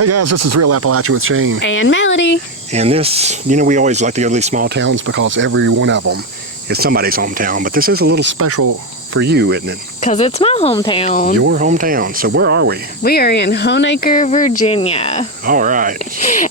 Hey guys, this is Real Appalachia with Shane. And Melody. And this, you know, we always like to go to these small towns because every one of them is somebody's hometown. But this is a little special for you, isn't it? Because it's my hometown. Your hometown. So where are we? We are in Honaker, Virginia. All right.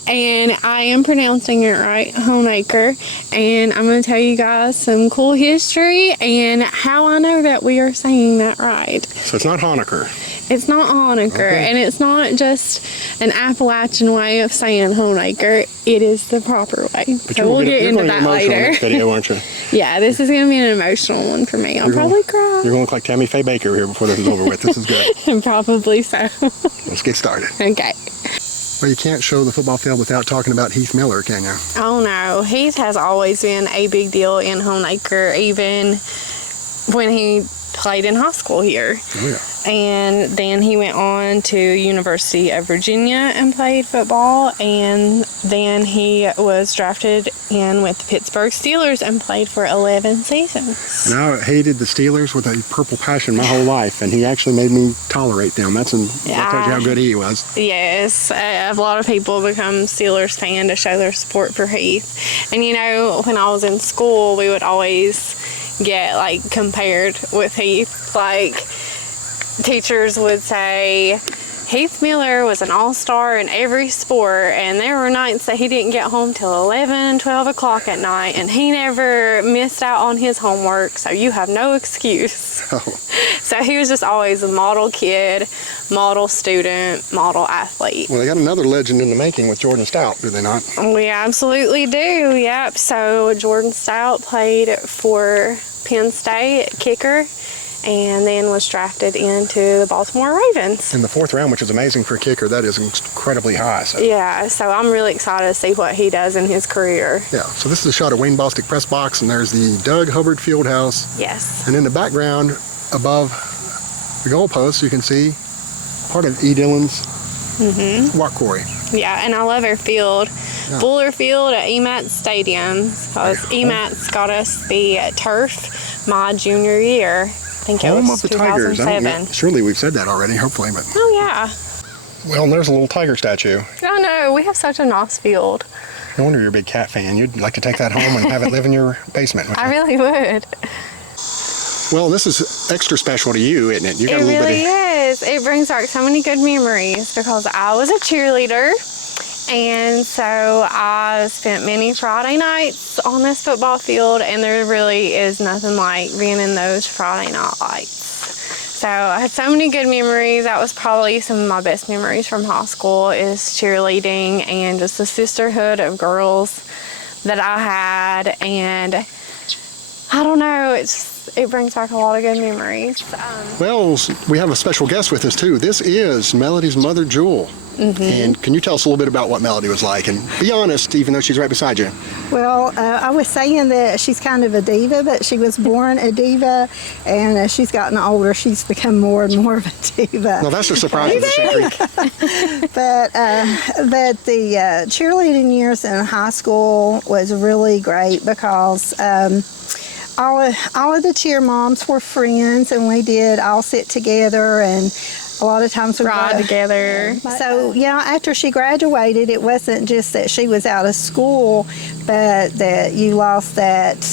And I am pronouncing it right, Honaker. And I'm going to tell you guys some cool history and how I know that we are saying that right. So it's not Honaker. It's not Honaker, okay. And it's not just an Appalachian way of saying Honaker. It is the proper way. But so we'll get into that later. On this video, aren't you? Yeah, this is going to be an emotional one for me. I'll probably cry. You're going to look like Tammy Faye Baker here before this is over with. This is good. Probably so. Let's get started. Okay. Well, you can't show the football field without talking about Heath Miller, can you? Oh no, Heath has always been a big deal in Honaker, even when he played in high school here. Oh yeah. And then he went on to University of Virginia and played football, and then he was drafted in with the Pittsburgh Steelers and played for 11 seasons. And I hated the Steelers with a purple passion my whole life, and he actually made me tolerate them. That tells you how good he was. Yes, a lot of people become Steelers fan to show their support for Heath. And you know, when I was in school, we would always get like compared with Heath. Like, teachers would say Heath Miller was an all-star in every sport, and there were nights that he didn't get home till 11, 12 o'clock at night, and he never missed out on his homework, so you have no excuse. Oh. So he was just always a model kid, model student, model athlete. Well, they got another legend in the making with Jordan Stout, do they not? We absolutely do, yep. So Jordan Stout played for Penn State, kicker, and then was drafted into the Baltimore Ravens. In the 4th round, which is amazing for a kicker. That is incredibly high. So. Yeah, so I'm really excited to see what he does in his career. Yeah, so this is a shot of Wayne Bostic press box, and there's the Doug Hubbard Fieldhouse. Yes. And in the background, above the goalpost, you can see part of E. Dillon's rock quarry. Yeah, and I love our field. Yeah. Fuller Field at EMAT Stadium, because EMAT's got us the turf my junior year. I think it was 2007. Surely we've said that already, hopefully. But. Oh, yeah. Well, and there's a little tiger statue. Oh, no, we have such a nice field. No wonder you're a big cat fan. You'd like to take that home and have it live in your basement. I really would. Well, this is extra special to you, isn't it? You got it really is. It brings back so many good memories because I was a cheerleader. And so I spent many Friday nights on this football field, and there really is nothing like being in those Friday night lights. So I had so many good memories. That was probably some of my best memories from high school, is cheerleading and just the sisterhood of girls that I had. And I don't know, it brings back a lot of good memories. Well, we have a special guest with us too. This is Melody's mother, Jewel. And can you tell us a little bit about what Melody was like? And be honest, even though she's right beside you. Well, I was saying that she's kind of a diva, but she was born a diva, and as she's gotten older, she's become more and more of a diva. No, that's a surprise in the Creek. But the cheerleading years in high school was really great because all of the cheer moms were friends, and we did all sit together, and a lot of times we ride together. So, yeah, after she graduated, it wasn't just that she was out of school, but that you lost that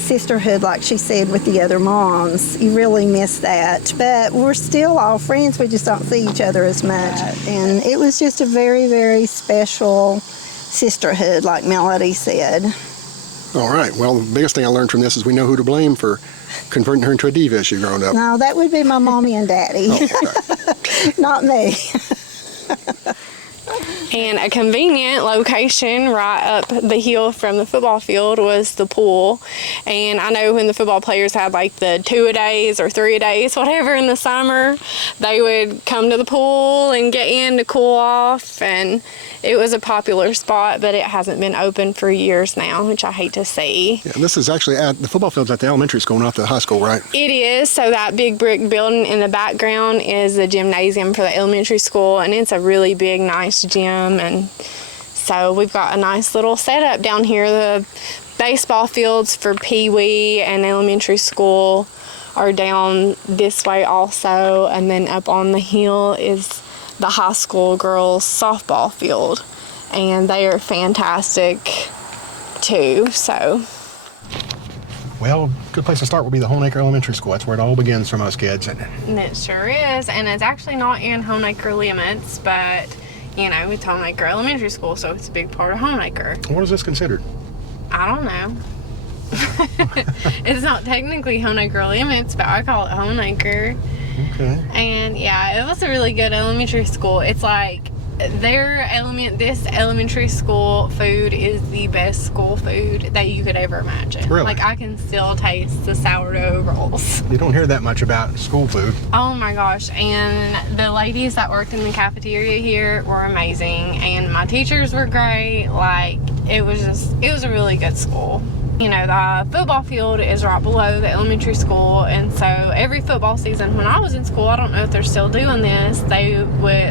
sisterhood, like she said, with the other moms. You really miss that. But we're still all friends. We just don't see each other as much. And it was just a very, very special sisterhood, like Melody said. All right. Well, the biggest thing I learned from this is we know who to blame for converting her into a diva as she grown up. No, that would be my mommy and daddy. Oh, okay. Not me. And a convenient location right up the hill from the football field was the pool. And I know when the football players had like the 2-a-days or 3-a-days, whatever, in the summer, they would come to the pool and get in to cool off. And it was a popular spot, but it hasn't been open for years now, which I hate to see. Yeah, this is actually at the football field's at the elementary school, not the high school, right? It is. So that big brick building in the background is the gymnasium for the elementary school, and it's a really big, nice gym. And so we've got a nice little setup down here. The baseball fields for Pee Wee and elementary school are down this way also, and then up on the hill is the high school girls softball field, and they are fantastic too. So, Well, good place to start would be the Honaker Elementary School. That's where it all begins for most kids. and it sure is, and it's actually not in Honaker limits, but you know, it's Honaker Elementary School, so it's a big part of Honaker. What is this considered? I don't know. It's not technically Honaker limits, but I call it Honaker. Okay. And yeah, it was a really good elementary school. It's like this elementary school food is the best school food that you could ever imagine. Really? Like, I can still taste the sourdough rolls. You don't hear that much about school food. Oh my gosh. And the ladies that worked in the cafeteria here were amazing, and my teachers were great. Like, it was a really good school. You know, the football field is right below the elementary school, and so every football season when I was in school, I don't know if they're still doing this,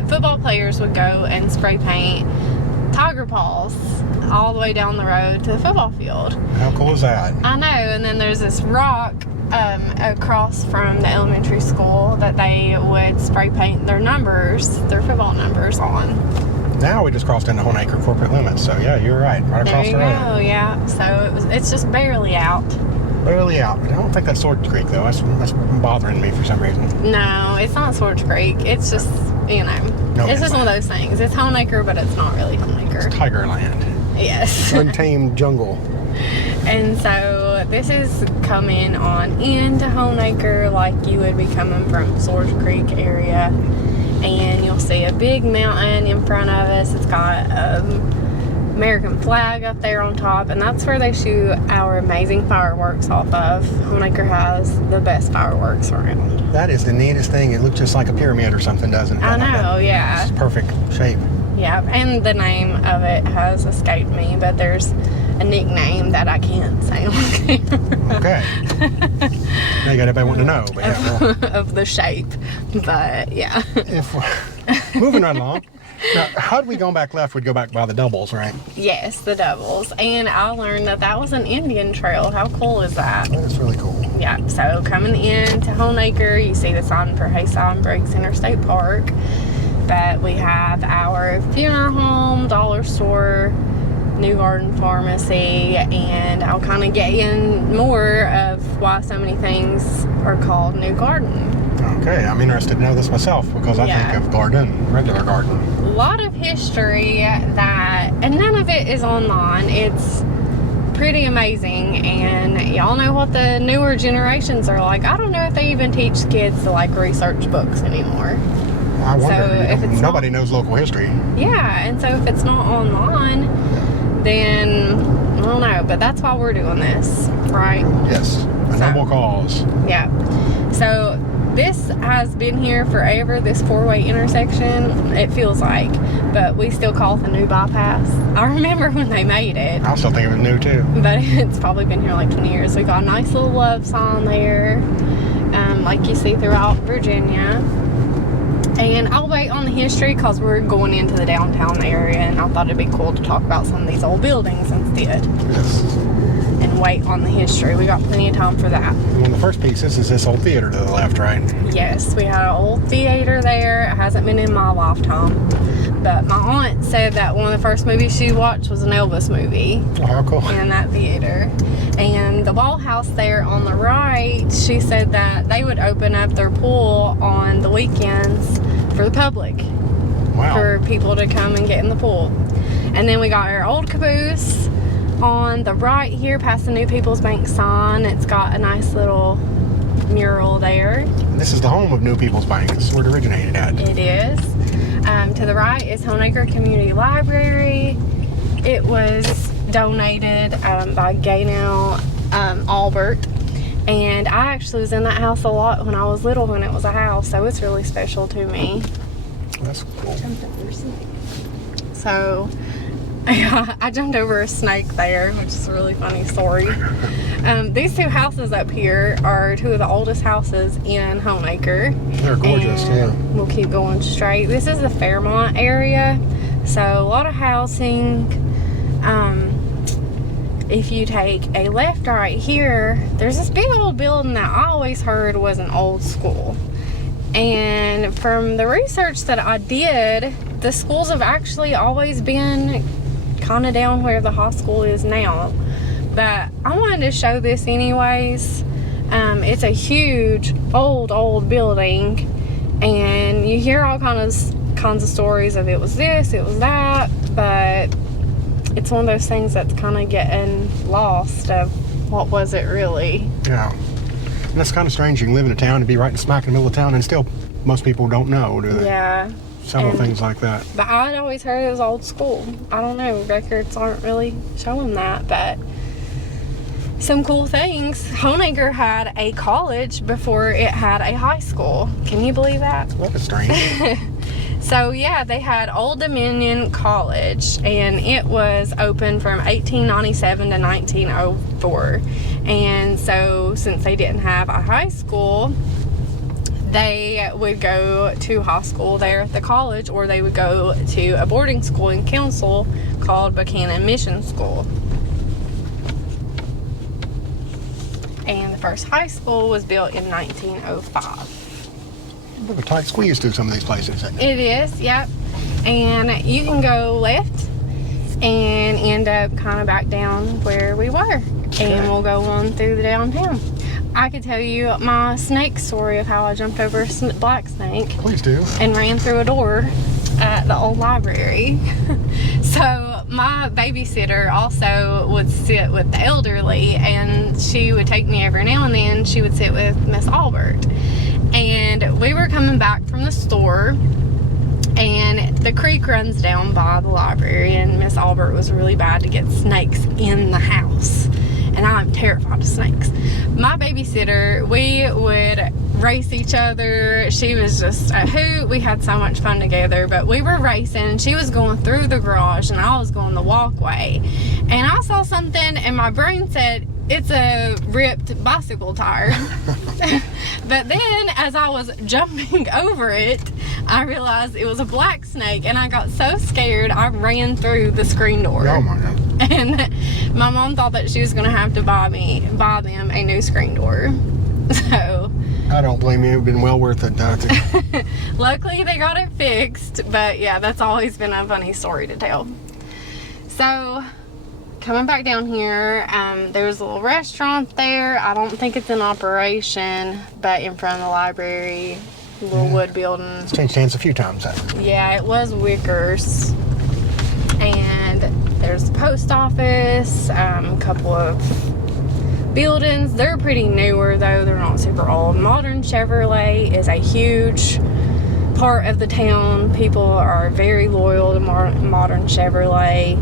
football players would go and spray paint tiger paws all the way down the road to the football field. How cool is that? I know, and then there's this rock across from the elementary school that they would spray paint their football numbers on. Now we just crossed into Honaker corporate limits, so yeah, you're right across the road. There you go, yeah. So it's just barely out. Barely out. I don't think that's Swords Creek though. That's bothering me for some reason. No, it's not Swords Creek. It's just, you know, it's just one of those things. It's Honaker, but it's not really Honaker. It's Tigerland. Yes. Untamed jungle. And so this is coming on into Honaker like you would be coming from Swords Creek area. And you'll see a big mountain in front of us. It's got American flag up there on top, and that's where they shoot our amazing fireworks off of. Honaker has the best fireworks around. That is the neatest thing. It looks just like a pyramid or something, doesn't it? I know, yeah. It's perfect shape. Yeah, and the name of it has escaped me, but there's a nickname that I can't say on camera. Okay. Now you got everybody wanting to know. But yeah, well, of the shape, but yeah. Moving right along. Now, had we gone back left, we'd go back by the doubles, right? Yes, the doubles. And I learned that was an Indian trail. How cool is that? That's really cool. Yeah, so coming in to Honaker, you see the sign for Hayside Breaks Interstate Park. But we have our funeral home, dollar store, New Garden Pharmacy, and I'll kind of get in more of why so many things are called New Garden. Okay, I'm interested to know this myself because I think of garden, regular garden. A lot of history and none of it is online. It's pretty amazing, and y'all know what the newer generations are like. I don't know if they even teach kids to like research books anymore. I wonder. So if it's nobody knows local history. Yeah, and so if it's not online, then I don't know, but that's why we're doing this, right? Yes, a noble cause. Yeah. So this has been here forever, this four-way intersection, it feels like, but we still call it the new bypass. I remember when they made it. I still think it was new too. But it's probably been here like 20 years. We got a nice little love sign there, like you see throughout Virginia. And I'll wait on the history because we're going into the downtown area, and I thought it'd be cool to talk about some of these old buildings instead. Yes. And wait on the history. We got plenty of time for that. One of the first pieces is this old theater to the left, right? Yes, we had an old theater there. It hasn't been in my lifetime. But my aunt said that one of the first movies she watched was an Elvis movie. Oh, how cool. In that theater. And the ball house there on the right, she said that they would open up their pool on the weekends for the public. Wow. For people to come and get in the pool. And then we got our old caboose on the right here past the New People's Bank sign. It's got a nice little mural there. This is the home of New People's Bank. This is where it originated at. It is. To the right is Honaker Community Library. It was donated by Gaynell Albert. And I actually was in that house a lot when I was little, when it was a house, so it's really special to me. That's cool. So, I jumped over a snake there, which is a really funny story. These two houses up here are two of the oldest houses in Honaker. They're gorgeous, and yeah. We'll keep going straight. This is the Fairmont area, so a lot of housing. If you take a left right here, there's this big old building that I always heard was an old school. And from the research that I did, the schools have actually always been kind of down where the high school is now. But I wanted to show this anyways. It's a huge, old building, and you hear all kinds of stories of it was this, it was that, but it's one of those things that's kind of getting lost of what was it really. Yeah. And that's kind of strange. You can live in a town and be right smack in the middle of town, and still most people don't know, do they? Yeah. Several things like that. But I'd always heard it was old school. I don't know, records aren't really showing that, but some cool things. Honaker had a college before it had a high school. Can you believe that? That is strange. So yeah, they had Old Dominion College, and it was open from 1897 to 1904. And so since they didn't have a high school, they would go to high school there at the college, or they would go to a boarding school in Council called Buchanan Mission School. And the first high school was built in 1905. A bit of a tight squeeze to some of these places, isn't it? It is, yep. And you can go left and end up kind of back down where we were. Okay. And we'll go on through the downtown. I could tell you my snake story of how I jumped over a black snake. Please do. And ran through a door at the old library. So my babysitter also would sit with the elderly, and she would take me every now and then. She would sit with Miss Albert. And we were coming back from the store, and the creek runs down by the library, and Miss Albert was really bad to get snakes in the house. And I'm terrified of snakes. My babysitter, we would race each other. She was just a hoot. We had so much fun together, but we were racing. She was going through the garage and I was going the walkway. And I saw something and my brain said, it's a ripped bicycle tire. But then as I was jumping over it, I realized it was a black snake, and I got so scared I ran through the screen door. Oh my God. And my mom thought that she was going to have to buy them a new screen door. So I don't blame you. It would have been well worth it, though. luckily they got it fixed. But yeah, that's always been a funny story to tell. So coming back down here, there's a little restaurant there. I don't think it's in operation, but in front of the library, little wood building. It's changed hands a few times, hasn't it? Yeah, it was Wickers. And there's the post office, a couple of buildings. They're pretty newer though, they're not super old. Modern Chevrolet is a huge part of the town. People are very loyal to Modern Chevrolet.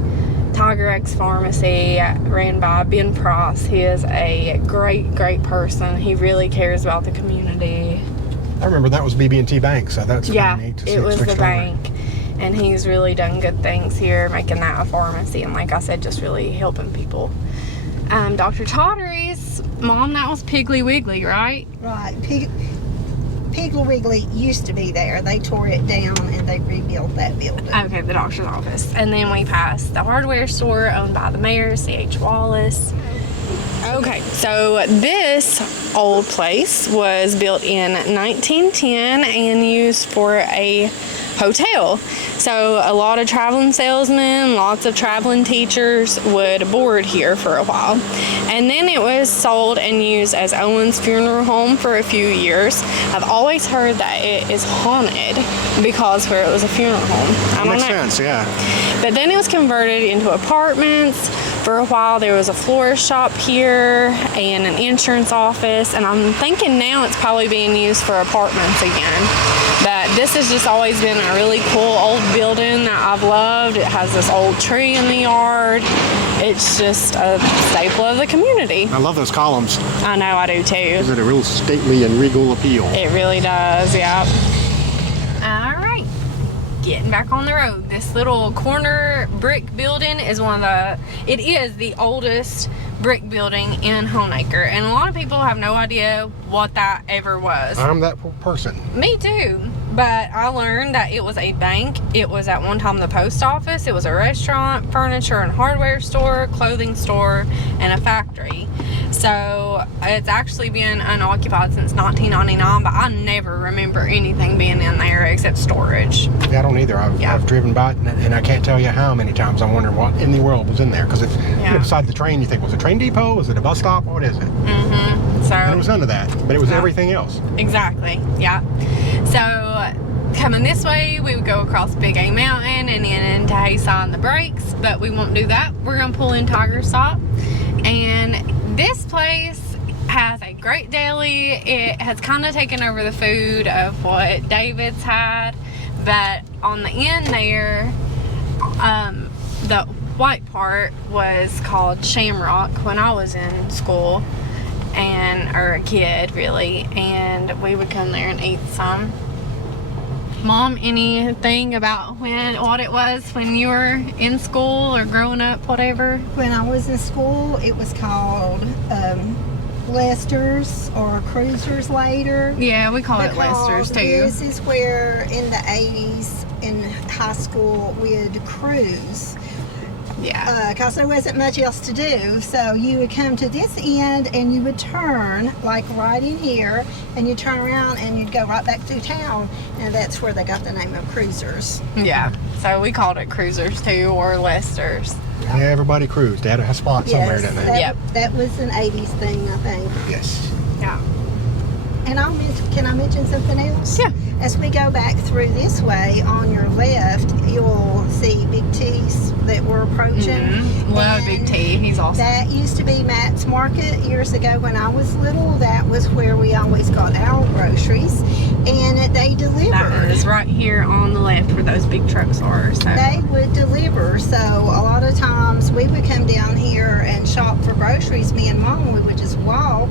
Tiger X Pharmacy, ran by Ben Price. He is a great person. He really cares about the community. I remember that was BB&T Bank, so that's Yeah, pretty neat to see. it was the switched bank. And he's really done good things here, making that a pharmacy. And like I said, just really helping people. Dr. Tottery's mom, that was Piggly Wiggly, right? Right. Piggly Wiggly used to be there. They tore it down and they rebuilt that building. Okay, the doctor's office. And then we passed the hardware store owned by the mayor, C.H. Wallace. Okay, so this old place was built in 1910 and used for a hotel. So a lot of traveling salesmen, lots of traveling teachers would board here for a while. And then it was sold and used as Owen's funeral home for a few years. I've always heard that it is haunted because where it was a funeral home. I don't know. Makes sense, yeah. But then it was converted into apartments. For a while there was a florist shop here and an insurance office, and I'm thinking now it's probably being used for apartments again. But this has just always been a really cool old building that I've loved. It has this old tree in the yard. It's just a staple of the community. I love those columns. I know, I do too. Gives it a real stately and regal appeal. It really does, yeah. All right, getting back on the road. This little corner brick building is it is the oldest brick building in Honaker, and a lot of people have no idea what that ever was. I'm that person. Me too, but I learned that it was a bank. It was at one time the post office. It was a restaurant, furniture and hardware store, clothing store, and a factory. So it's actually been unoccupied since 1999, but I never remember anything being in there except storage. Yeah, I don't either. I've driven by it, and I can't tell you how many times I wondered what in the world was in there. Because if you know, beside the train, you think, was it a train depot? Was it a bus stop? What is it? Mm-hmm. So and it was none of that, but it was everything else. Exactly. Yeah. So coming this way, we would go across Big A Mountain and then into Hayside and the Breaks, but we won't do that. We're gonna pull in Tiger Stop, and this place has a great deli. It has kind of taken over the food of what David's had, but on the end there, the white part was called Shamrock when I was in school, or a kid really, and we would come there and eat some. Mom, anything about what it was when you were in school or growing up, whatever? When I was in school, it was called Lester's or Cruisers later. Yeah, we call it Lester's too. This is where in the 80s in high school we'd cruise. Yeah. Because there wasn't much else to do. So you would come to this end and you would turn, like right in here, and you'd turn around and you'd go right back through town. And that's where they got the name of Cruisers. Yeah. So we called it Cruisers too, or Lester's. Yeah, everybody cruised. They had a spot somewhere, didn't they? Yep. That was an 80s thing, I think. Yes. Yeah. And can I mention something else? Yeah. As we go back through this way, on your left, you'll see Big T's that we're approaching. Mm-hmm. Love Big T. He's awesome. That used to be Matt's Market years ago when I was little. That was where we always got our groceries, and they delivered. That is right here on the left where those big trucks are. So they would deliver. So a lot of times we would come down here and shop for groceries. Me and Mom, we would just walk,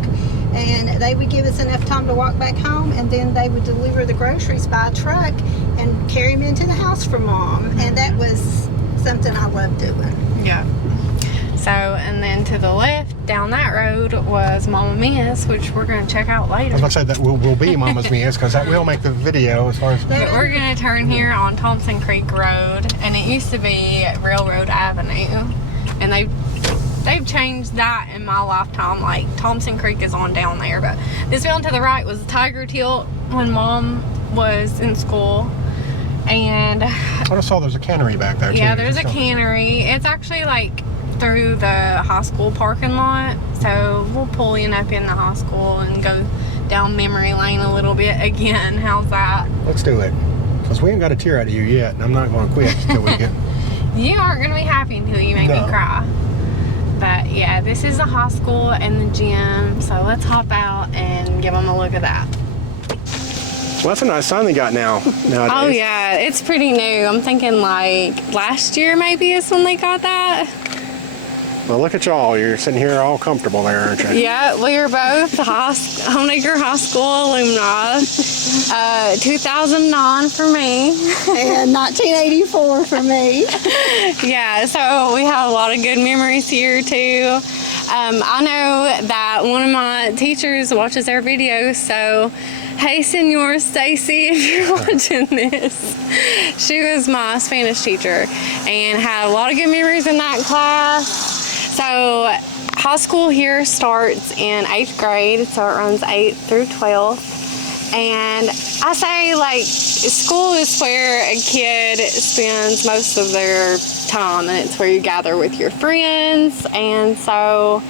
and they would give us enough time to walk back home, and then they would deliver the groceries by truck and carry them into the house for Mom. And that was something I loved doing. Yeah. So, and then to the left down that road was Mama Mia's, which we're going to check out later. I was about to say that will be Mama's Mia's, because that will make the video as far as... But we're going to turn here on Thompson Creek Road, and it used to be Railroad Avenue, and they've changed that in my lifetime. Like, Thompson Creek is on down there, but this one to the right was Tiger Tilt when Mom was in school. And I just saw there's a cannery back there too. Yeah, there's a cannery. It's actually like through the high school parking lot, so we'll pull in up in the high school and go down memory lane a little bit again. How's that? Let's do it, because we ain't got a tear out of you yet, and I'm not going to quit until we get... You aren't going to be happy until you make me cry. But yeah, this is the high school and the gym, so let's hop out and give them a look at that. Well, that's a nice sign they got nowadays. Oh yeah, it's pretty new. I'm thinking like last year maybe is when they got that. Well, look at y'all. You're sitting here all comfortable there, aren't you? Yeah, we are both Honaker High School alumni. 2009 for me. And 1984 for me. Yeah, so we have a lot of good memories here too. I know that one of my teachers watches our videos, so hey, Senor Stacy, if you're watching this. She was my Spanish teacher and had a lot of good memories in that class. So high school here starts in 8th grade, so it runs 8th through 12th. And I say, like, school is where a kid spends most of their time, and it's where you gather with your friends. And so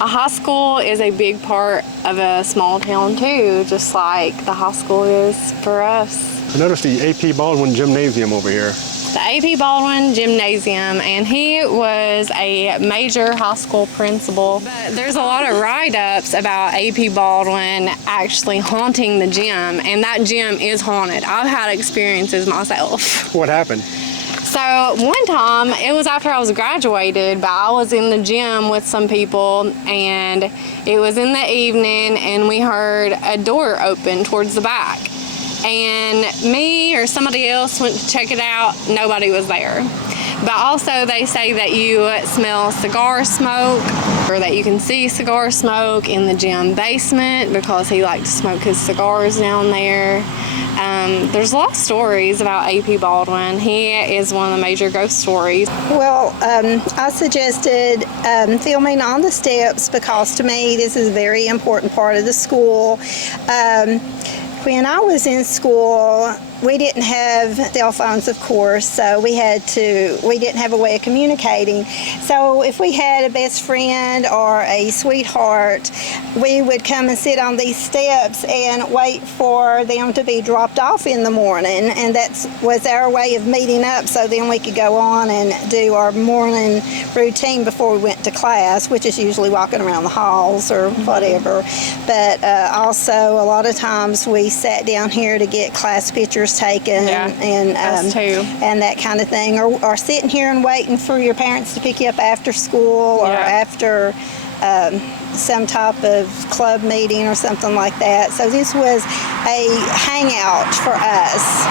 a high school is a big part of a small town too, just like the high school is for us. I noticed the A.P. Baldwin Gymnasium over here. The A.P. Baldwin Gymnasium, and he was a major high school principal. But there's a lot of write-ups about A.P. Baldwin actually haunting the gym, and that gym is haunted. I've had experiences myself. What happened? So one time, it was after I was graduated, but I was in the gym with some people, and it was in the evening, and we heard a door open towards the back. And me or somebody else went to check it out. Nobody was there. But also they say that you smell cigar smoke or that you can see cigar smoke in the gym basement because he liked to smoke his cigars down there. There's a lot of stories about A.P. Baldwin. He is one of the major ghost stories. Well, I suggested filming on the steps because to me this is a very important part of the school. When I was in school, we didn't have cell phones, of course, so we didn't have a way of communicating. So if we had a best friend or a sweetheart, we would come and sit on these steps and wait for them to be dropped off in the morning, and that was our way of meeting up, so then we could go on and do our morning routine before we went to class, which is usually walking around the halls or whatever. But also a lot of times we sat down here to get class pictures taken and that kind of thing, or sitting here and waiting for your parents to pick you up after school or after some type of club meeting or something like that. So this was a hangout for us.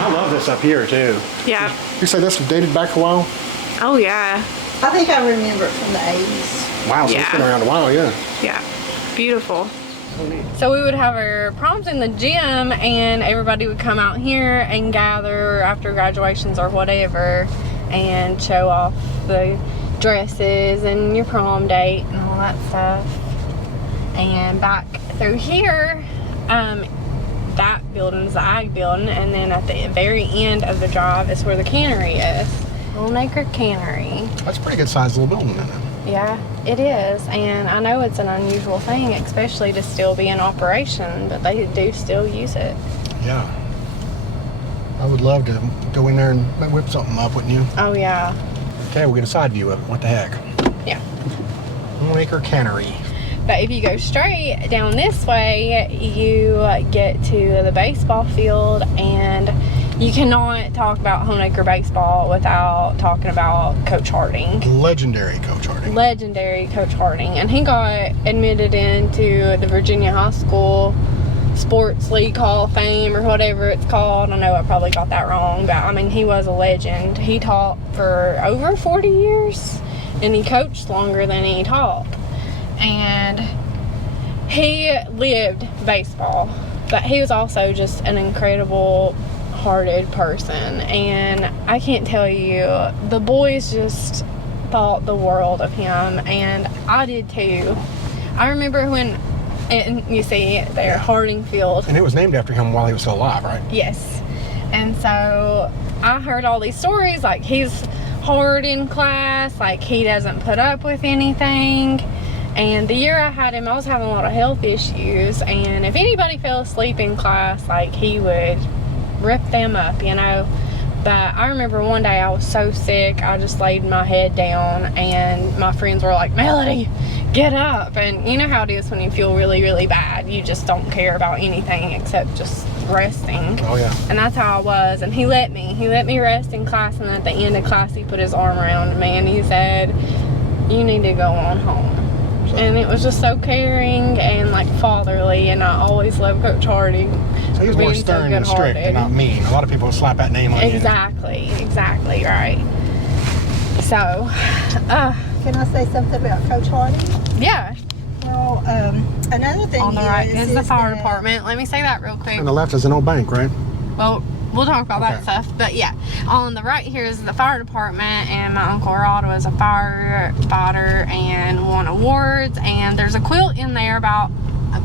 I love this up here too. Yeah. You say this was dated back a while? Oh, yeah. I think I remember it from the 80s. Wow, so it's been around a while, yeah. Yeah. Beautiful. So we would have our proms in the gym, and everybody would come out here and gather after graduations or whatever and show off the dresses and your prom date and all that stuff. And back through here, that building's the ag building, and then at the very end of the drive is where the cannery is. Honaker Cannery. That's a pretty good sized little building, isn't it? Yeah, it is, and I know it's an unusual thing, especially to still be in operation, but they do still use it. Yeah. I would love to go in there and whip something up, wouldn't you? Oh, yeah. Okay, we'll get a side view of it. What the heck? Yeah. Honaker Cannery. But if you go straight down this way, you get to the baseball field, and you cannot talk about Honaker baseball without talking about Coach Harding. Legendary Coach Harding. Legendary Coach Harding. And he got admitted into the Virginia High School Sports League Hall of Fame or whatever it's called. I know I probably got that wrong, but I mean, he was a legend. He taught for over 40 years, and he coached longer than he taught. And he lived baseball, but he was also just an incredible hearted person, and I can't tell you, the boys just thought the world of him, and I did too. I remember when, and you see it there, Harding Field. And it was named after him while he was still alive, right? Yes. And so I heard all these stories, like he's hard in class, like he doesn't put up with anything. And the year I had him, I was having a lot of health issues, and if anybody fell asleep in class, like he would rip them up, you know. But I remember one day I was so sick, I just laid my head down, and my friends were like, Melody, get up. And you know how it is when you feel really, really bad. You just don't care about anything except just resting. Oh, yeah. And that's how I was. And he let me rest in class, and at the end of class, he put his arm around me, and he said, you need to go on home. And it was just so caring and like fatherly, and I always loved Coach Harding. So he was more stern and strict and not mean. A lot of people slap that name on you. Exactly, right. So, Can I say something about Coach Harding? Yeah. Well, another thing On the right is the fire department. Let me say that real quick. On the left is an old bank, right? Well, we'll talk about that stuff, but yeah, on the right here is the fire department, and my Uncle Rod was a firefighter and won awards, and there's a quilt in there about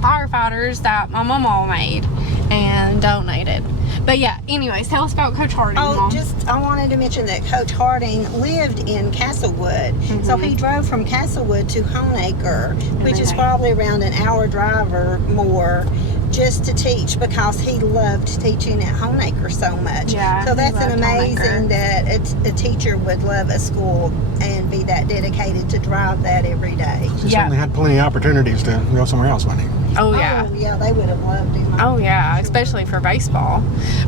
firefighters that my mama made and donated. But yeah, anyways, tell us about Coach Harding, Mom. I wanted to mention that Coach Harding lived in Castlewood, so he drove from Castlewood to Honaker, which is probably around an hour drive or more, just to teach, because he loved teaching at Honaker so much. Yeah, so that's an amazing Honaker. That a teacher would love a school and be that dedicated to drive that every day. He certainly had plenty of opportunities to go somewhere else, wouldn't he? Oh yeah. Oh yeah, they would have loved him. Oh yeah, especially for baseball.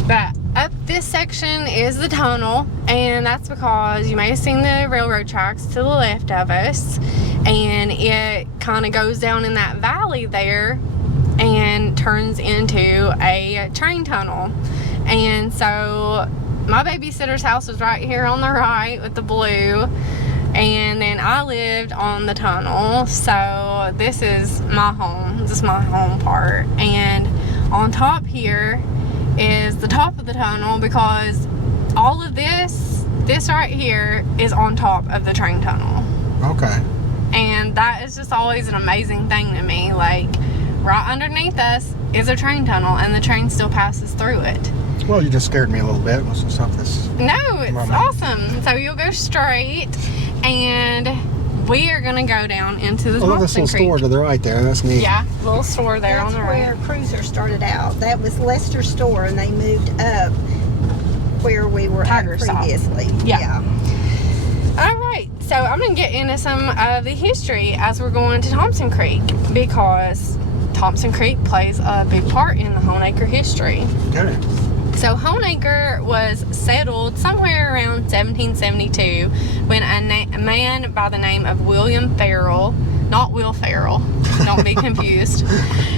But up this section is the tunnel, and that's because you may have seen the railroad tracks to the left of us, and it kind of goes down in that valley there and turns into a train tunnel. And so my babysitter's house is right here on the right with the blue. And then I lived on the tunnel, so this is my home. This is my home part. And on top here is the top of the tunnel, because all of this right here is on top of the train tunnel. Okay. And that is just always an amazing thing to me. Like, right underneath us is a train tunnel, and the train still passes through it. Well, you just scared me a little bit. What's this stuff that's... No, it's awesome. So you'll go straight, and we are going to go down into the I love this Thompson little Creek. store to the right there. That's neat. Yeah, little store there That's on the right. where Cruiser started out. That was Lester's store, and they moved up where we were Tiger at Stop. previously. Yeah. All right, so I'm going to get into some of the history as we're going to Thompson Creek, because Thompson Creek plays a big part in the Honaker history. Okay. So Honaker was settled somewhere around 1772 when a man by the name of William Farrell, not Will Ferrell, don't be confused,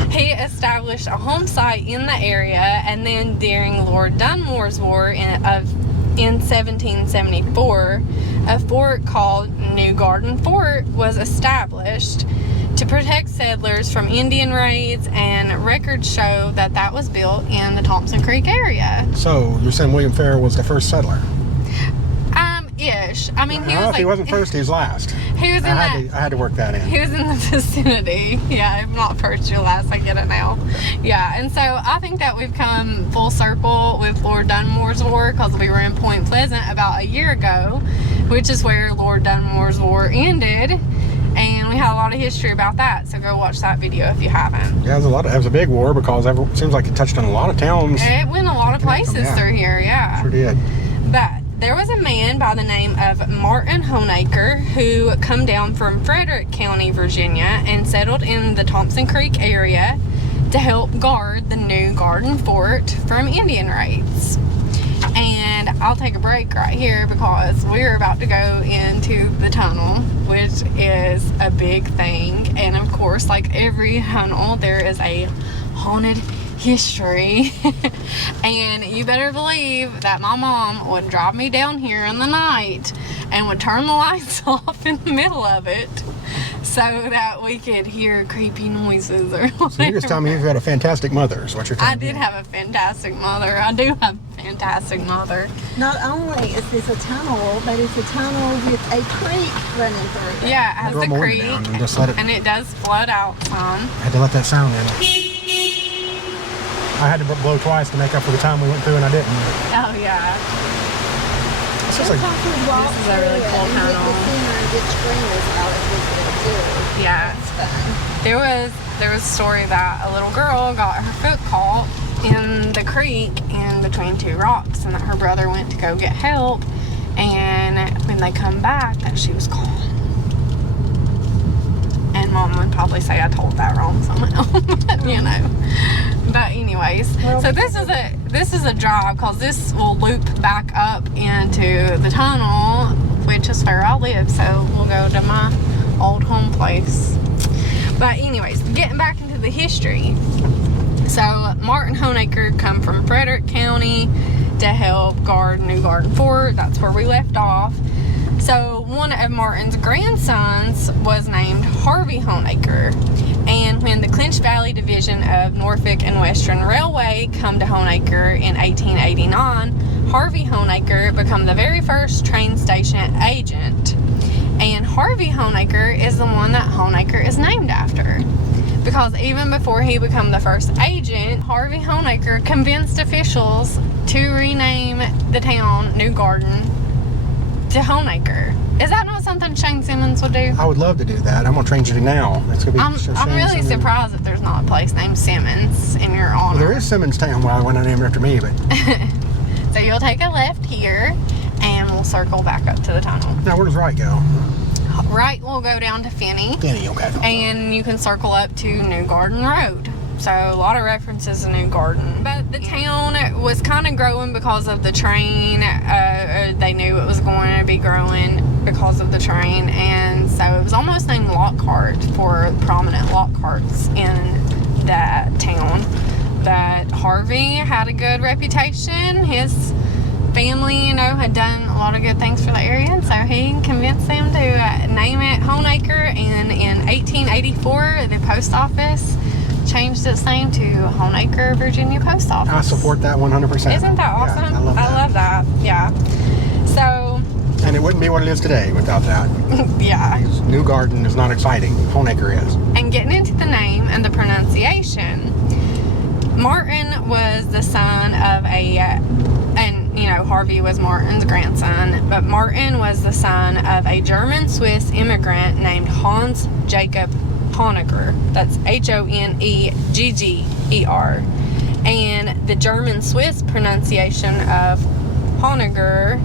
he established a home site in the area, and then during Lord Dunmore's War in 1774, a fort called New Garden Fort was established to protect settlers from Indian raids, and records show that that was built in the Thompson Creek area. So, you're saying William Farrell was the first settler? Ish. I mean, he was If like, he wasn't first, he was last. he was in I had to work that in. He was in the vicinity. Yeah, I'm not first, you're last. I get it now. Yeah, and so I think that we've come full circle with Lord Dunmore's War, because we were in Point Pleasant about a year ago, which is where Lord Dunmore's War ended. And we had a lot of history about that, so go watch that video if you haven't. Yeah, it was a big war, because it seems like it touched on a lot of towns. It went a lot of places through here, yeah. Sure did. But there was a man by the name of Martin Honaker who come down from Frederick County, Virginia, and settled in the Thompson Creek area to help guard the New Garden Fort from Indian raids. And I'll take a break right here, because we're about to go into the tunnel, which is a big thing. And of course, like every tunnel, there is a haunted history. And you better believe that my mom would drive me down here in the night and would turn the lights off in the middle of it, so that we could hear creepy noises or whatever. So you're just telling me you've got a fantastic mother, is what you're telling me. I did have a fantastic mother. I do have a fantastic mother. Not only is this a tunnel, but it's a tunnel with a creek running through it. Yeah, it has Throw the more creek, down and just let it... and it does flood out some. I had to let that sound in. I had to blow twice to make up for the time we went through, and I didn't. Oh yeah. It's just like, This is a really cool tunnel. Yeah. There was a story that a little girl got her foot caught in the creek in between two rocks, and that her brother went to go get help, and when they come back, that she was caught. And Mom would probably say I told that wrong somehow, you know. But anyways, so this is a drive, because this will loop back up into the tunnel, which is where I live. So we'll go to my old home place. But anyways, getting back into the history. So Martin Honaker come from Frederick County to help guard New Garden Fort. That's where we left off. So one of Martin's grandsons was named Harvey Honaker. And when the Clinch Valley Division of Norfolk and Western Railway come to Honaker in 1889, Harvey Honaker became the very first train station agent. And Harvey Honaker is the one that Honaker is named after. Because even before he became the first agent, Harvey Honaker convinced officials to rename the town New Garden to Honaker. Is that not something Shane Simmons would do? I would love to do that. I'm gonna change it now. It's gonna be. I'm really surprised that there's not a place named Simmons in your honor. Well, there is Simmons Town. Well, I went and named it after me, but. So you'll take a left here, and we'll circle back up to the tunnel. Now, where does right go? Right will go down to Finney. Finney, okay. And you can circle up to New Garden Road. So a lot of references to New Garden. But the town was kind of growing because of the train. They knew it was going to be growing because of the train. And so it was almost named Lockhart for prominent Lockharts in that town. But Harvey had a good reputation. His family, you know, had done a lot of good things for the area, and so he convinced them to name it Honaker. And in 1884, the post office changed its name to Honaker, Virginia Post Office. I support that 100%. Isn't that awesome? Yeah, I love that. Yeah. So. And it wouldn't be what it is today without that. Yeah. New Garden is not exciting. Honaker is. And getting into the name and the pronunciation, Martin was the son of and you know, Harvey was Martin's grandson, but Martin was the son of a German-Swiss immigrant named Hans Jacob Honaker. That's Honegger. And the German-Swiss pronunciation of Honaker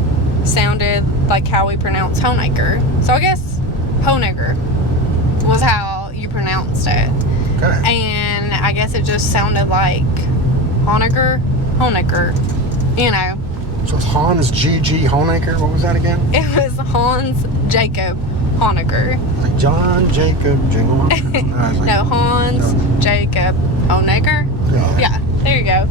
sounded like how we pronounce Honaker. So I guess Honaker was how you pronounced it. Okay. And I guess it just sounded like Honaker, you know. So it's Hans G.G. Honaker. What was that again? It was Hans Jacob Honaker. Like John Jacob Jingle. No, Hans Jacob Honaker. Yeah, there you go.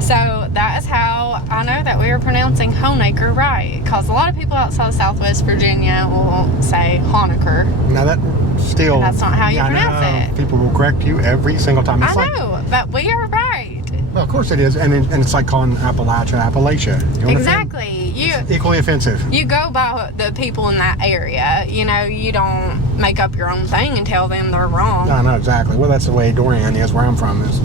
So that is how I know that we were pronouncing Honaker right, because a lot of people outside of Southwest Virginia will say Honaker. Now that still... And that's not how you pronounce it. People will correct you every single time. It's I know, but we are right. Well, of course it is, and it's like calling Appalachia. You know Exactly. It's equally offensive. You go by the people in that area. You know, you don't make up your own thing and tell them they're wrong. No, exactly. Well, that's the way Dorian is, where I'm from, is,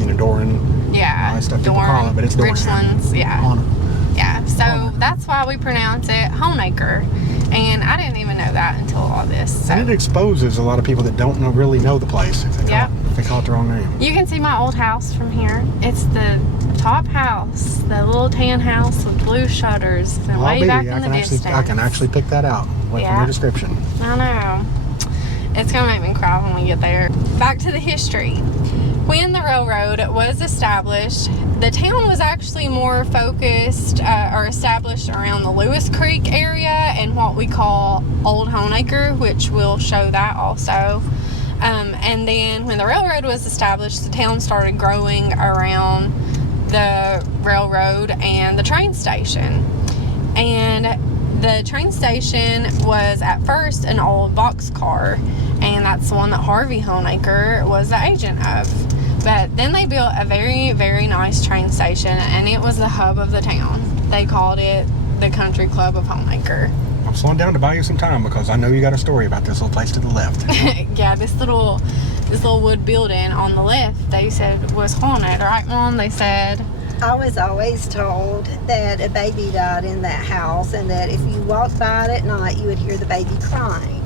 you know, Dorian. Yeah. All that stuff people call it, but it's Dorian. Richlands, yeah. Yeah, so Honaker. that's why we pronounce it Honaker. And I didn't even know that until all this. So. And it exposes a lot of people that don't really know the place if they call it the wrong name. You can see my old house from here. It's the top house, the little tan house with blue shutters, and way back in the distance. I can actually pick that out from your description. I know. It's going to make me cry when we get there. Back to the history. When the railroad was established, the town was actually more focused or established around the Lewis Creek area and what we call Old Honaker, which we'll show that also. And then when the railroad was established, the town started growing around the railroad and the train station. And the train station was at first an old boxcar, and that's the one that Harvey Honaker was the agent of. But then they built a very, very nice train station, and it was the hub of the town. They called it the Country Club of Honaker. I'm slowing down to buy you some time because I know you got a story about this little place to the left. Yeah, this little wood building on the left, they said was haunted, right, Mom? They said... I was always told that a baby died in that house, and that if you walked by it at night, you would hear the baby crying.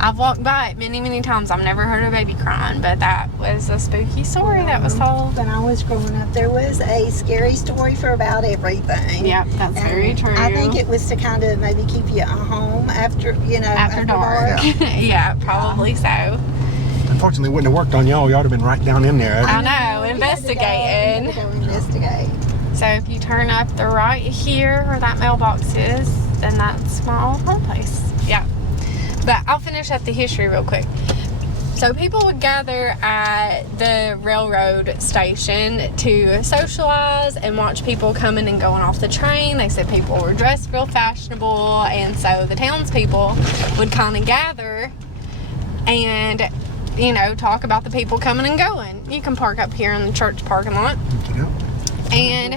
I've walked by it many, many times. I've never heard a baby crying, but that was a spooky story that was told. When I was growing up, there was a scary story for about everything. Yep, that's very true. I think it was to kind of maybe keep you at home after dark. Yeah, probably so. Unfortunately, it wouldn't have worked on y'all. Y'all would have been right down in there. I know, investigating. Investigate. So if you turn up the right here where that mailbox is, then that's my old home place. Yeah. But I'll finish up the history real quick. So people would gather at the railroad station to socialize and watch people coming and going off the train. They said people were dressed real fashionable, and so the townspeople would kind of gather and, you know, talk about the people coming and going. You can park up here in the church parking lot. Yeah. And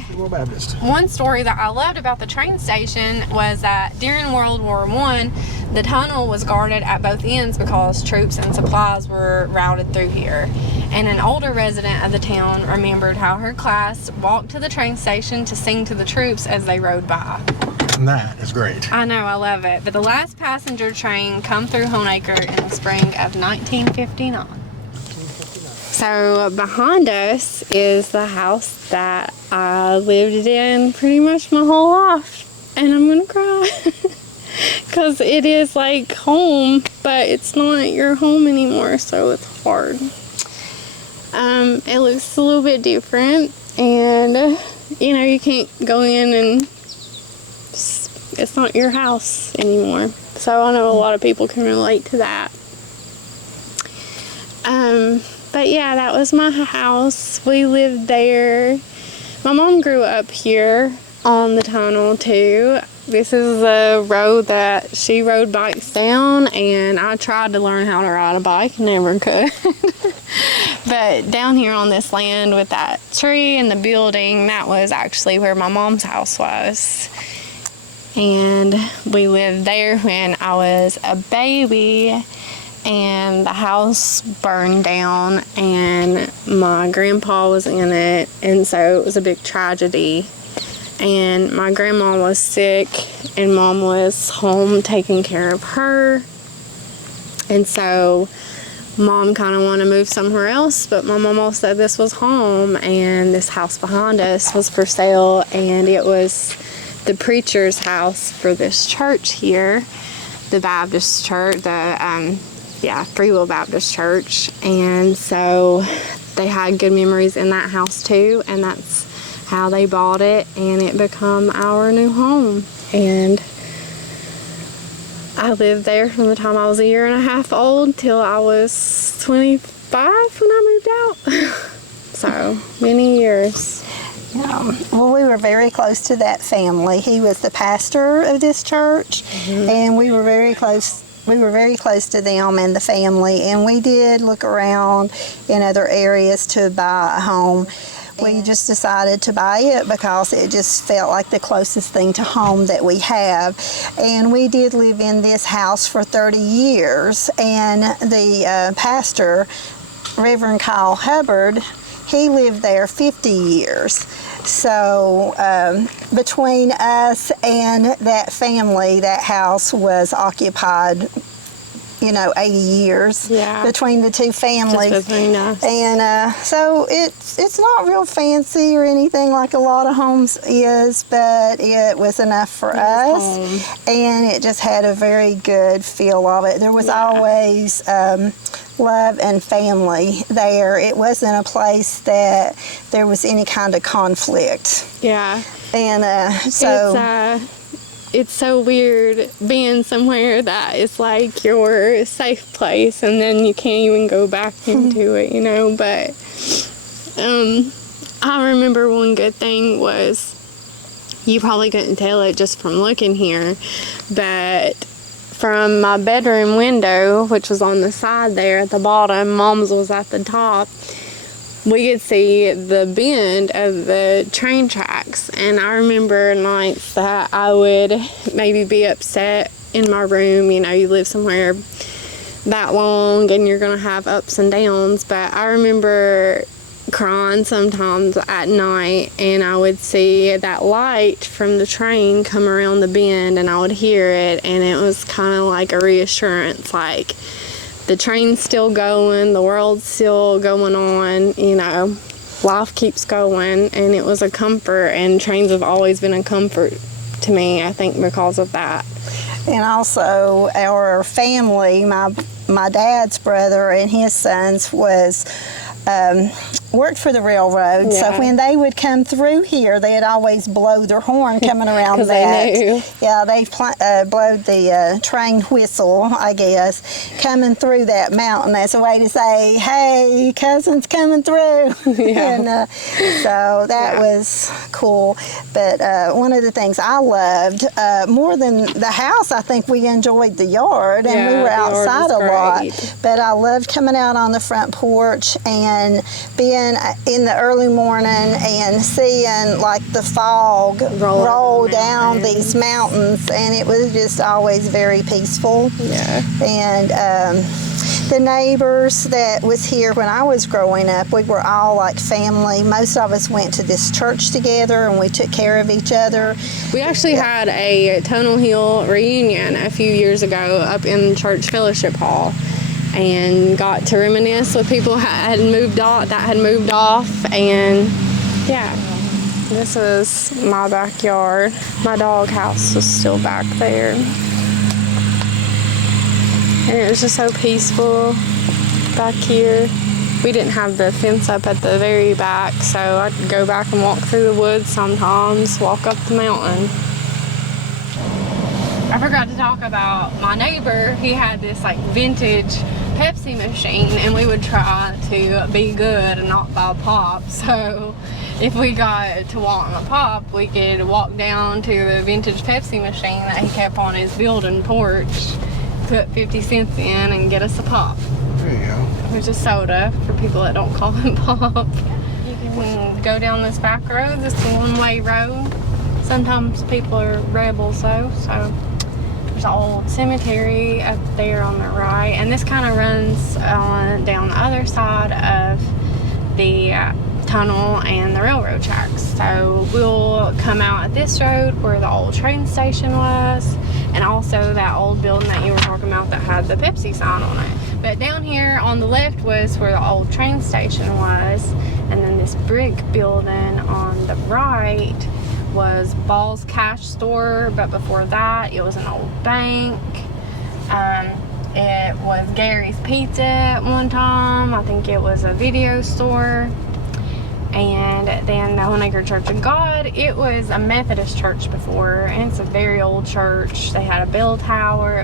one story that I loved about the train station was that during World War I, the tunnel was guarded at both ends because troops and supplies were routed through here. And an older resident of the town remembered how her class walked to the train station to sing to the troops as they rode by. And that is great. I know, I love it. But the last passenger train come through Honaker in the spring of 1959. So behind us is the house that I lived in pretty much my whole life. And I'm gonna cry. Because it is like home, but it's not your home anymore, so it's hard. It looks a little bit different, and you know, you can't go in and it's not your house anymore. So I know a lot of people can relate to that. But yeah, that was my house. We lived there. My mom grew up here, on the tunnel too. This is the road that she rode bikes down, and I tried to learn how to ride a bike, never could. But down here on this land with that tree and the building, that was actually where my mom's house was. And we lived there when I was a baby, and the house burned down and my grandpa was in it, and so it was a big tragedy. And my grandma was sick and mom was home taking care of her, and so mom kind of wanted to move somewhere else, but my mama said this was home, and this house behind us was for sale, and it was the preacher's house for this church here, the Baptist church, the Free Will Baptist Church. And so they had good memories in that house too, and that's how they bought it, and it become our new home. And I lived there from the time I was 1.5 years old till I was 25 when I moved out. So many years. Well, we were very close to that family. He was the pastor of this church, and we were very close. We were very close to them and the family, and we did look around in other areas to buy a home. We just decided to buy it because it just felt like the closest thing to home that we have. And we did live in this house for 30 years, and the pastor, Reverend Kyle Hubbard, he lived there 50 years. So between us and that family, that house was occupied, 80 years between the two families. Just between us. And so it's not real fancy or anything like a lot of homes is, but it was enough for us. Home. And it just had a very good feel of it. There was always love and family there. It wasn't a place that there was any kind of conflict. Yeah. And it's so weird being somewhere that is like your safe place, and then you can't even go back into it, But I remember one good thing was, you probably couldn't tell it just from looking here, but from my bedroom window, which was on the side there at the bottom, Mom's was at the top, we could see the bend of the train tracks. And I remember nights that I would maybe be upset in my room. You live somewhere that long and you're gonna have ups and downs, but I remember crying sometimes at night, and I would see that light from the train come around the bend, and I would hear it, and it was kind of like a reassurance, like the train's still going, the world's still going on, life keeps going. And it was a comfort, and trains have always been a comfort to me, I think, because of that. And also our family, my dad's brother and his sons worked for the railroad, so when they would come through here, they'd always blow their horn coming around that. They knew. Yeah, they blowed the train whistle, I guess, coming through that mountain as a way to say, "Hey, cousin's coming through." Yeah. And so that was cool. But one of the things I loved more than the house, I think we enjoyed the yard, and we were outside a lot. But I loved coming out on the front porch and being in the early morning and seeing like the fog roll down these mountains, and it was just always very peaceful. Yeah. And the neighbors that was here when I was growing up, we were all like family. Most of us went to this church together, and we took care of each other. We actually had a Tunnel Hill reunion a few years ago up in Church Fellowship Hall, and got to reminisce with people that had moved off, and this is my backyard. My dog house was still back there, and it was just so peaceful back here. We didn't have the fence up at the very back, so I'd go back and walk through the woods sometimes, walk up the mountain. I forgot to talk about my neighbor. He had this like vintage Pepsi machine, and we would try to be good and not buy pop. So if we got to want a pop, we could walk down to the vintage Pepsi machine that he kept on his building porch, put 50 cents in, and get us a pop. There you go. Which is soda for people that don't call it pop. You can go down this back road. This is a one-way road. Sometimes people are rebels though, so there's an old cemetery up there on the right, and this kind of runs on down the other side of the tunnel and the railroad tracks. So we'll come out at this road where the old train station was, and also that old building that you were talking about that had the Pepsi sign on it. But down here on the left was where the old train station was, and then this brick building on the right was Ball's Cash Store, but before that it was an old bank. It was Gary's Pizza at one time. I think it was a video store. And then the Honaker Church of God, it was a Methodist church before, and it's a very old church. They had a bell tower,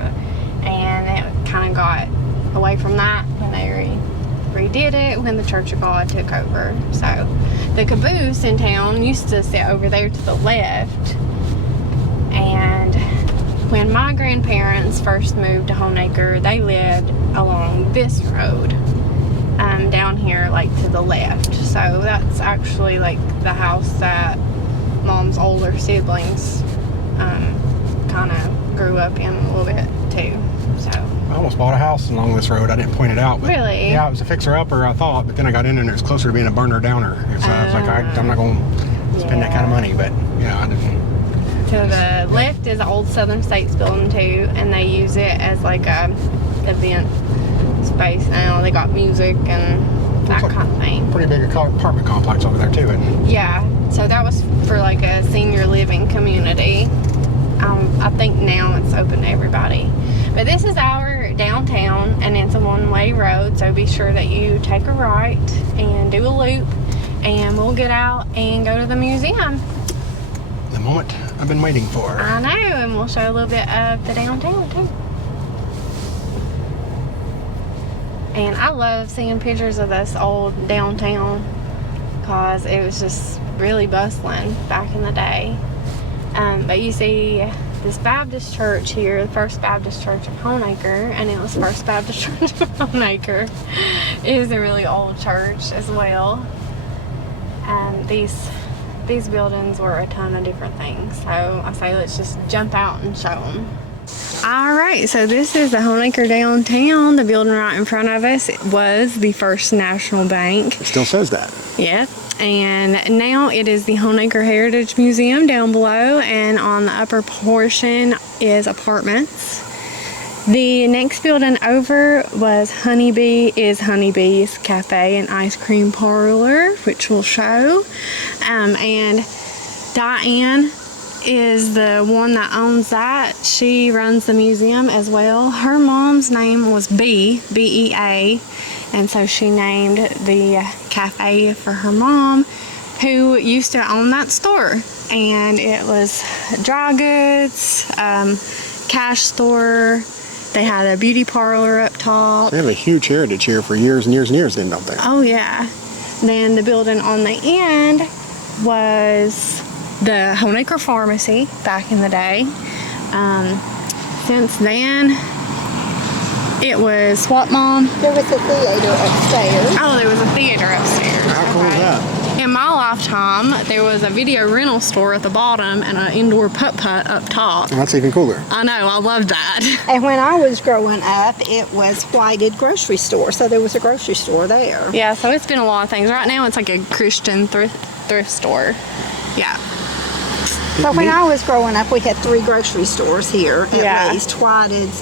and it kind of got away from that when they redid it when the Church of God took over. So the caboose in town used to sit over there to the left, and when my grandparents first moved to Honaker, they lived along this road down here, like to the left. So that's actually like the house that Mom's older siblings kind of grew up in a little bit too. So I almost bought a house along this road. I didn't point it out. But really? Yeah, it was a fixer-upper, I thought, but then I got in and it was closer to being a burner-downer. So I was like, I'm not going to spend that kind of money, but yeah, I didn't. To the left is the old Southern States building too, and they use it as like a event space now. They got music and that kind of thing. Pretty big apartment complex over there too, isn't it? Yeah, so that was for like a senior living community. I think now it's open to everybody. But this is our downtown, and it's a one-way road, so be sure that you take a right and do a loop, and we'll get out and go to the museum. The moment I've been waiting for. I know, and we'll show a little bit of the downtown too. And I love seeing pictures of this old downtown because it was just really bustling back in the day. But you see this Baptist church here, the First Baptist Church of Honaker, and it was First Baptist Church of Honaker. It is a really old church as well. And these buildings were a ton of different things. So I say let's just jump out and show them. Alright, so this is the Honaker downtown. The building right in front of us was the First National Bank. It still says that. Yep. And now it is the Honaker Heritage Museum down below, and on the upper portion is apartments. The next building over was Honeybee's Cafe and Ice Cream Parlor, which we'll show. And Diane is the one that owns that. She runs the museum as well. Her mom's name was B-E-A, and so she named the cafe for her mom, who used to own that store. And it was dry goods, cash store. They had a beauty parlor up top. They have a huge heritage here for years and years and years, then, don't they? Oh yeah. Then the building on the end was the Honaker Pharmacy back in the day. Since then, it was what, Mom? There was a theater upstairs. Oh, there was a theater upstairs. How cool is that? In my lifetime, there was a video rental store at the bottom and an indoor putt-putt up top. Well, that's even cooler. I know, I love that. And when I was growing up, it was Whited Grocery Store, so there was a grocery store there. Yeah, so it's been a lot of things. Right now, it's like a Christian thrift store. Yeah. So when I was growing up, we had 3 grocery stores here, at least. Whited's,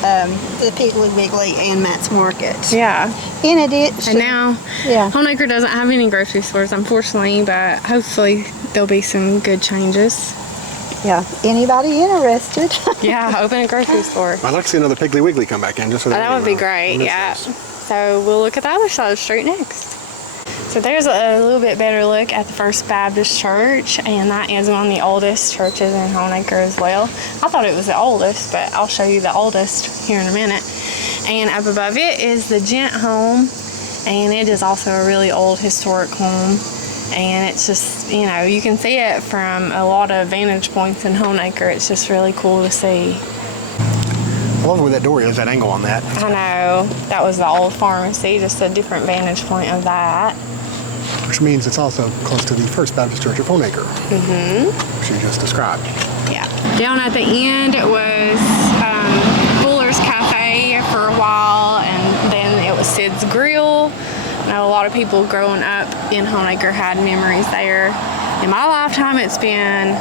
the Piggly Wiggly, and Matt's Market. Yeah. In addition, And now, Honaker doesn't have any grocery stores, unfortunately, but hopefully there'll be some good changes. Yeah. Anybody interested? Yeah, open a grocery store. I'd like to see another Piggly Wiggly come back in just for that. That would be great, yeah. So we'll look at the other side of the street next. So there's a little bit better look at the First Baptist Church, and that is one of the oldest churches in Honaker as well. I thought it was the oldest, but I'll show you the oldest here in a minute. And up above it is the Gent home, and it is also a really old historic home. And it's just, you know, you can see it from a lot of vantage points in Honaker. It's just really cool to see. I love where that door is, that angle on that. I know. That was the old pharmacy, just a different vantage point of that. Which means it's also close to the First Baptist Church of Honaker, which you just described. Yeah. Down at the end, it was Fuller's Cafe for a while, and then it was Sid's Grill. I know a lot of people growing up in Honaker had memories there. In my lifetime, it's been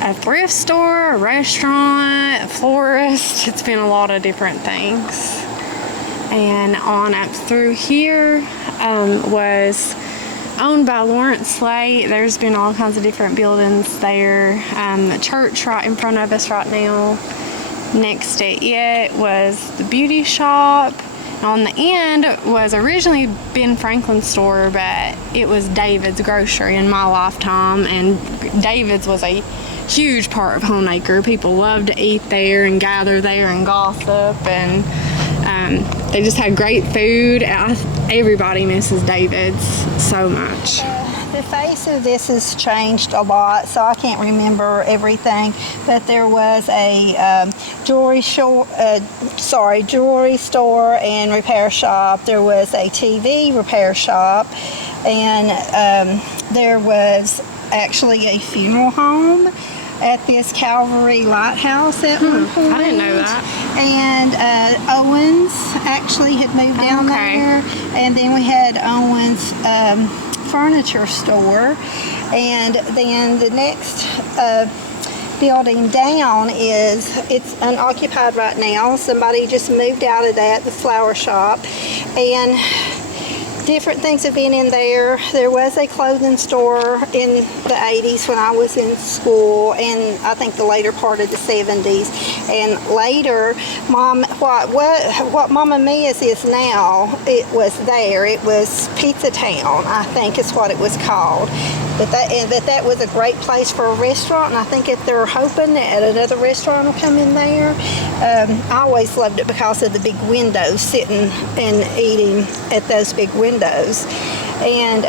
a thrift store, a restaurant, a florist. It's been a lot of different things. And on up through here was owned by Lawrence Slate. There's been all kinds of different buildings there. The church right in front of us right now. Next to it was the beauty shop. On the end was originally Ben Franklin's store, but it was David's Grocery in my lifetime, and David's was a huge part of Honaker. People loved to eat there and gather there and gossip, and they just had great food. Everybody misses David's so much. The face of this has changed a lot, so I can't remember everything. But there was a jewelry store and repair shop. There was a TV repair shop, and there was actually a funeral home at this Calvary Lighthouse at one point. I didn't know that. And Owens actually had moved down there, and then we had Owens furniture store, and then the next building down it's unoccupied right now. Somebody just moved out of that, the flower shop, and different things have been in there. There was a clothing store in the 80s when I was in school, and I think the later part of the 70s. And later, what Mama Mia's is now, it was there. It was Pizza Town, I think is what it was called. But that was a great place for a restaurant, and I think if they're hoping that another restaurant will come in there. I always loved it because of the big windows, sitting and eating at those big windows. And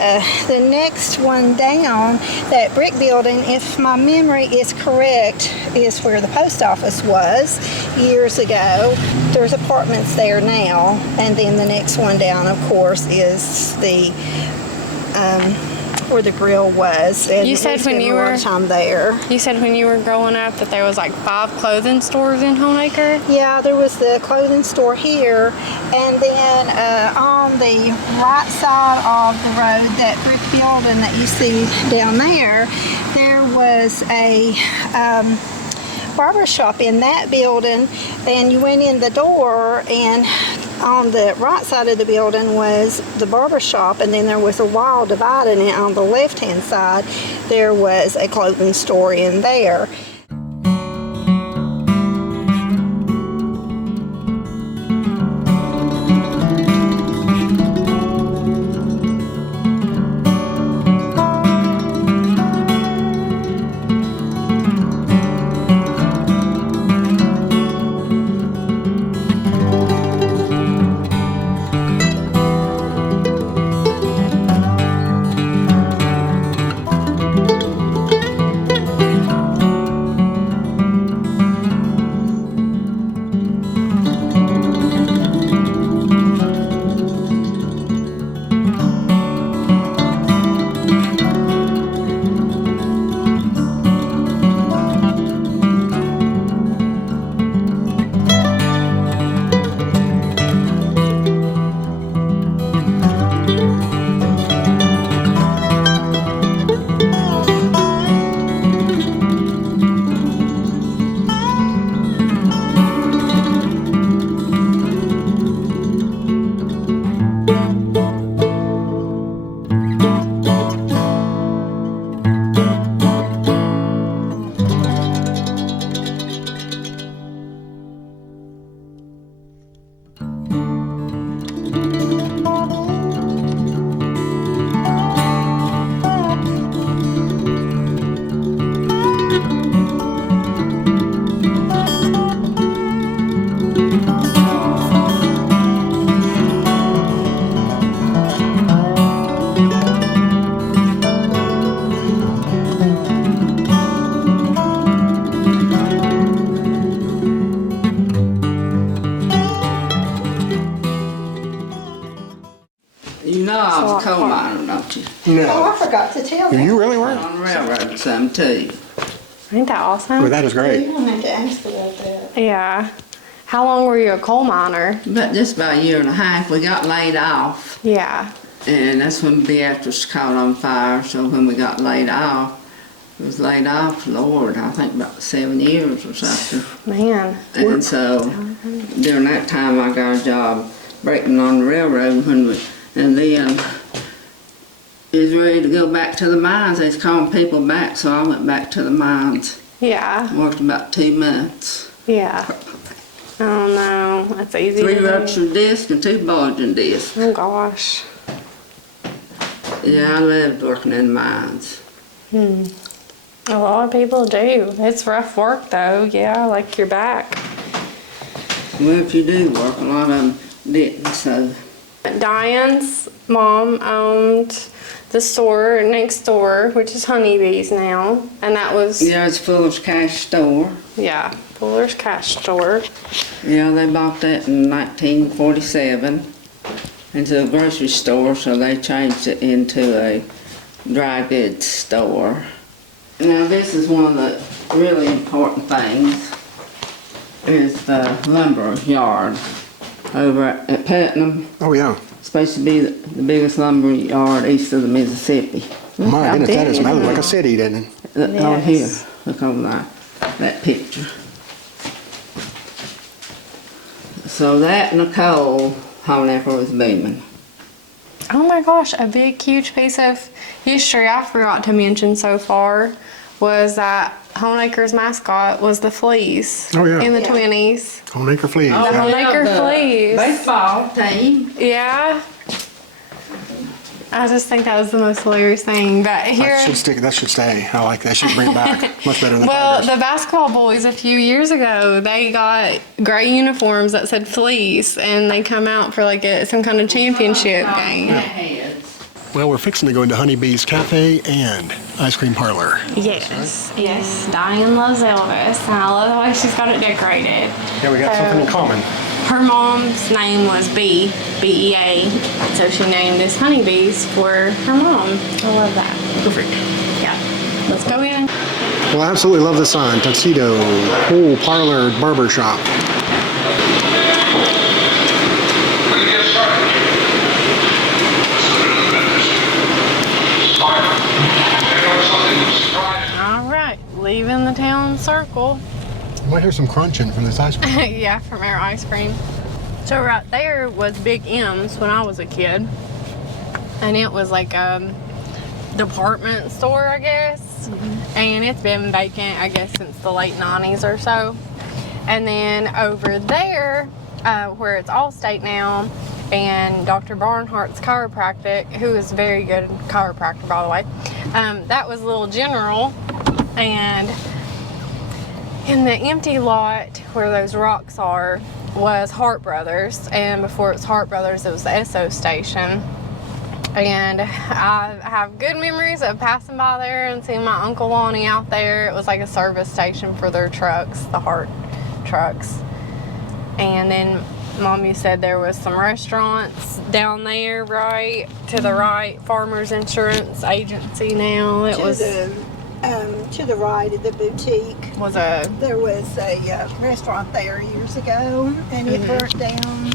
the next one down, that brick building, if my memory is correct, is where the post office was years ago. There's apartments there now, and then the next one down, of course, is the where the grill was. And You said when you were there. You said when you were growing up that there was like 5 clothing stores in Honaker? Yeah, there was the clothing store here, and then on the right side of the road, that brick building that you see down there, there was a barber shop in that building, and you went in the door, and on the right side of the building was the barber shop, and then there was a wall dividing it. On the left hand side there was a clothing store in there. not coal miner, don't you? Oh, No. I forgot to tell you. You really were? On the railroad some too. Ain't that awesome? Well, that is great. You don't have to ask about that. Yeah. How long were you a coal miner? But just about a year and a half, we got laid off. Yeah. And that's when Beatrice caught on fire. So when we got laid off, it was laid off, Lord, I think about 7 years or something. Man. And so during that time, I got a job breaking on the railroad and then is ready to go back to the mines. They was calling people back, so I went back to the mines. Yeah. Worked about 2 months. Yeah. Oh no, that's easy. 3 to do. ruptured discs and 2 bulging discs. Oh gosh. Yeah, I loved working in the mines. A lot of people do. It's rough work though. Yeah, like your back. Well, if you do work, a lot of them didn't, so. Diane's mom owned the store next door, which is Honeybees now, and that was Yeah, it's Fuller's Cash Store. yeah, Fuller's Cash Store. Yeah, they bought that in 1947 into a grocery store, so they changed it into a dry goods store. Now this is one of the really important things, is the lumber yard over at Putnam. Oh, yeah. Supposed to be the biggest lumber yard east of the Mississippi. My how goodness, that is big. that looks like a city, doesn't it? Look on here, Yes. look over that picture. So that Nicole Honaker was booming. Oh my gosh, a big, huge piece of history I forgot to mention so far was that Honaker's mascot was the Fleas Oh, yeah. in the 20s. Honaker Fleas. Oh, yeah. Honaker the Fleas. baseball team. Yeah. I just think that was the most hilarious thing. But here, That should stick. That should stay. I like that. Should bring it back. Much better than well, Tigers. the basketball boys a few years ago, they got gray uniforms that said Fleas, and they come out for like some kind of championship game. Well, we're fixing to go into Honeybee's Cafe and Ice Cream Parlor. Yes, yes. Diane loves Elvis, and I love the way she's got it decorated. Yeah, we got something in common. Her mom's name was B-E-A, so she named this Honeybees for her mom. I love that. Perfect. Yeah. Let's go in. Well, I absolutely love the sign. Tuxedo, pool, parlor, barber shop. All right, leaving the town circle. You might hear some crunching from this ice cream. Yeah, from our ice cream. So right there was Big M's when I was a kid. And it was like a department store, I guess. And it's been vacant, I guess, since the late 90s or so. And then over there, where it's Allstate now, and Dr. Barnhart's chiropractic, who is a very good chiropractor, by the way, that was Little General. And in the empty lot where those rocks are was Hart Brothers, and before it was Hart Brothers, it was the Esso station. And I have good memories of passing by there and seeing my Uncle Lonnie out there. It was like a service station for their trucks, the Hart trucks. And then Mom, you said there was some restaurants down there, right? To the right, Farmers Insurance Agency now. It was To the right of the boutique. There was a restaurant there years ago, and it burnt down.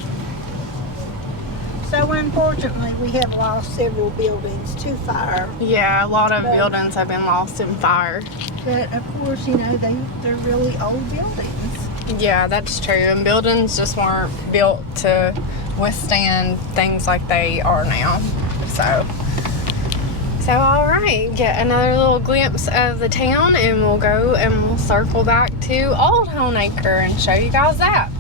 So unfortunately, we have lost several buildings to fire. Yeah, a lot of buildings have been lost in fire. But of course, you know, they're really old buildings. Yeah, that's true. And buildings just weren't built to withstand things like they are now. So all right, get another little glimpse of the town, and we'll go and we'll circle back to Old Honaker and show you guys that.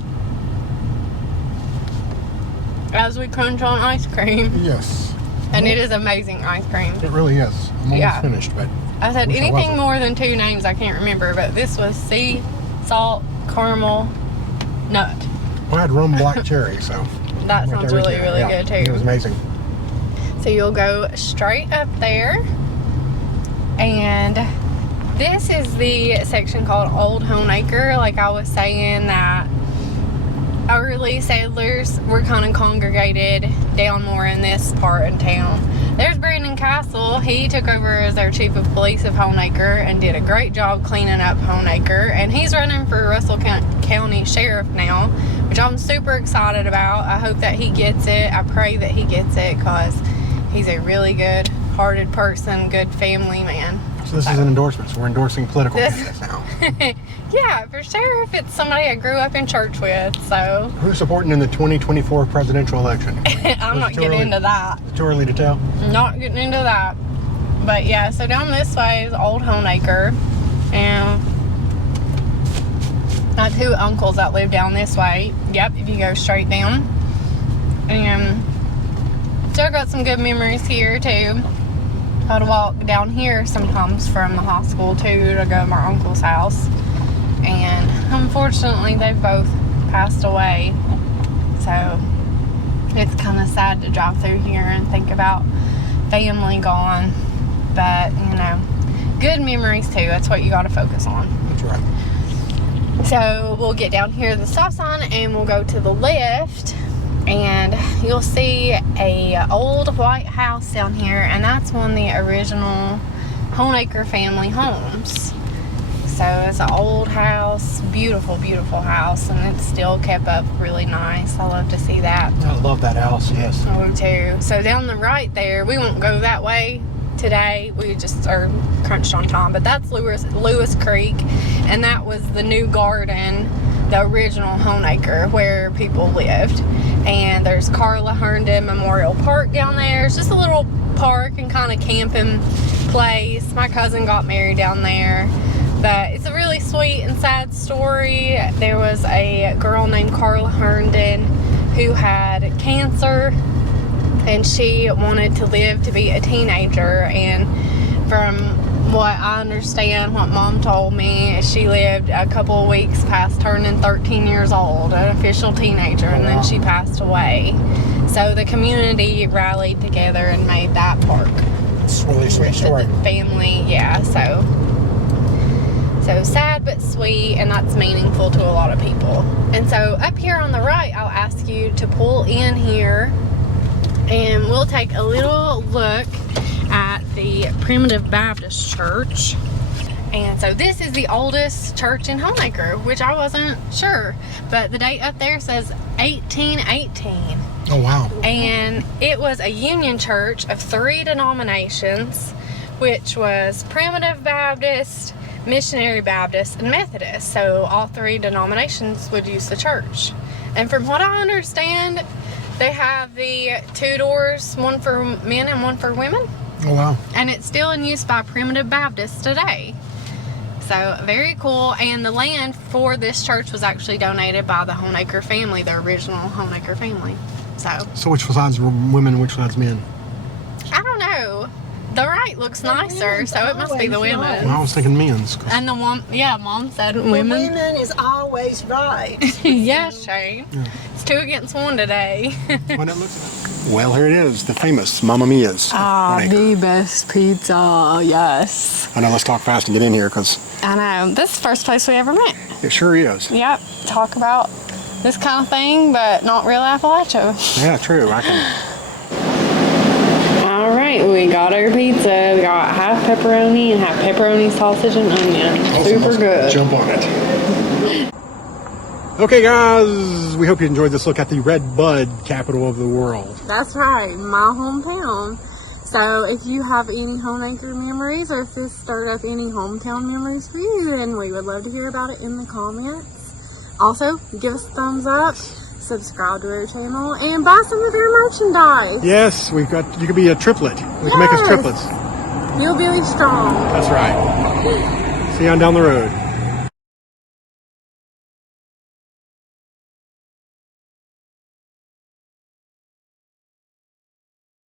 As we crunch on ice cream. Yes. And it is amazing ice cream. It really is. I'm almost finished, but I said wish I anything wasn't. more than 2 names I can't remember, but this was sea salt caramel nut. I had rum black cherry, so. That right sounds there with really, you. really Yeah, good too. It was amazing. So you'll go straight up there, and this is the section called Old Honaker. Like I was saying, that early settlers were kind of congregated down more in this part of town. There's Brandon Castle. He took over as their chief of police of Honaker and did a great job cleaning up Honaker. And he's running for Russell County Sheriff now, which I'm super excited about. I hope that he gets it. I pray that he gets it because he's a really good-hearted person, good family man. So this is an endorsement. So we're endorsing political candidates now. Yeah, for sheriff, it's somebody I grew up in church with, so. Who's supporting in the 2024 presidential election? I'm not getting into that. Too early to tell? Not getting into that. But yeah, so down this way is Old Honaker. And I have 2 uncles that live down this way. Yep, if you go straight down. And so I got some good memories here too. I'd walk down here sometimes from the hospital too to go to my uncle's house. And unfortunately they've both passed away. So it's kind of sad to drive through here and think about family gone. But, you know, good memories too. That's what you got to focus on. That's right. So we'll get down here to the stop sign and we'll go to the left. And you'll see a old white house down here, and that's one of the original Honaker family homes. So it's an old house, beautiful, beautiful house, and it's still kept up really nice. I love to see that. I love that house, yes. I do too. So down the right there, we won't go that way today. We just are crunched on time, but that's Lewis Creek, and that was the new garden, the original Honaker, where people lived. And there's Carla Herndon Memorial Park down there. It's just a little park and kind of camping place. My cousin got married down there. But it's a really sweet and sad story. There was a girl named Carla Herndon who had cancer, and she wanted to live to be a teenager. And from what I understand, what Mom told me, she lived a couple of weeks past turning 13 years old, an official teenager, and then she passed away. So the community rallied together and made that park. It's a really sweet story. The family, yeah, so sad but sweet, and that's meaningful to a lot of people. And so up here on the right, I'll ask you to pull in here, and we'll take a little look at the Primitive Baptist Church. And so this is the oldest church in Honaker, which I wasn't sure, but the date up there says 1818. Oh wow. And it was a union church of 3 denominations, which was Primitive Baptist, Missionary Baptist, and Methodist. So all 3 denominations would use the church. And from what I understand, they have the 2 doors, one for men and one for women. Oh wow. And it's still in use by Primitive Baptists today. So very cool. And the land for this church was actually donated by the Honaker family, the original Honaker family. So which side's women, which side's men? I don't know. The right looks nicer, so it must be the women. Right. Well, I was thinking men's. And the one, yeah, Mom said The women. women is always right. Yeah, Shane. Yeah. It's 2 against 1 today. Well, here it is, the famous Mamma Mia's. The best pizza, yes. I know, let's talk fast and get in here, because I know. This is the first place we ever met. it sure is. Yep. Talk about this kind of thing, but not real Appalachia. Yeah, true. I can. All right, we got our pizza. We got half pepperoni and half pepperoni, sausage, and onion. Awesome. Super Let's good. Jump on it. Okay, guys, we hope you enjoyed this look at the Red Bud, capital of the world. That's right, my hometown. So if you have any Honaker memories, or if this stirred up any hometown memories for you, then we would love to hear about it in the comments. Also, give us a thumbs up, subscribe to our channel, and buy some of our merchandise. Yes, you could be a triplet. We can make us triplets. You'll be strong. That's right. See you on down the road.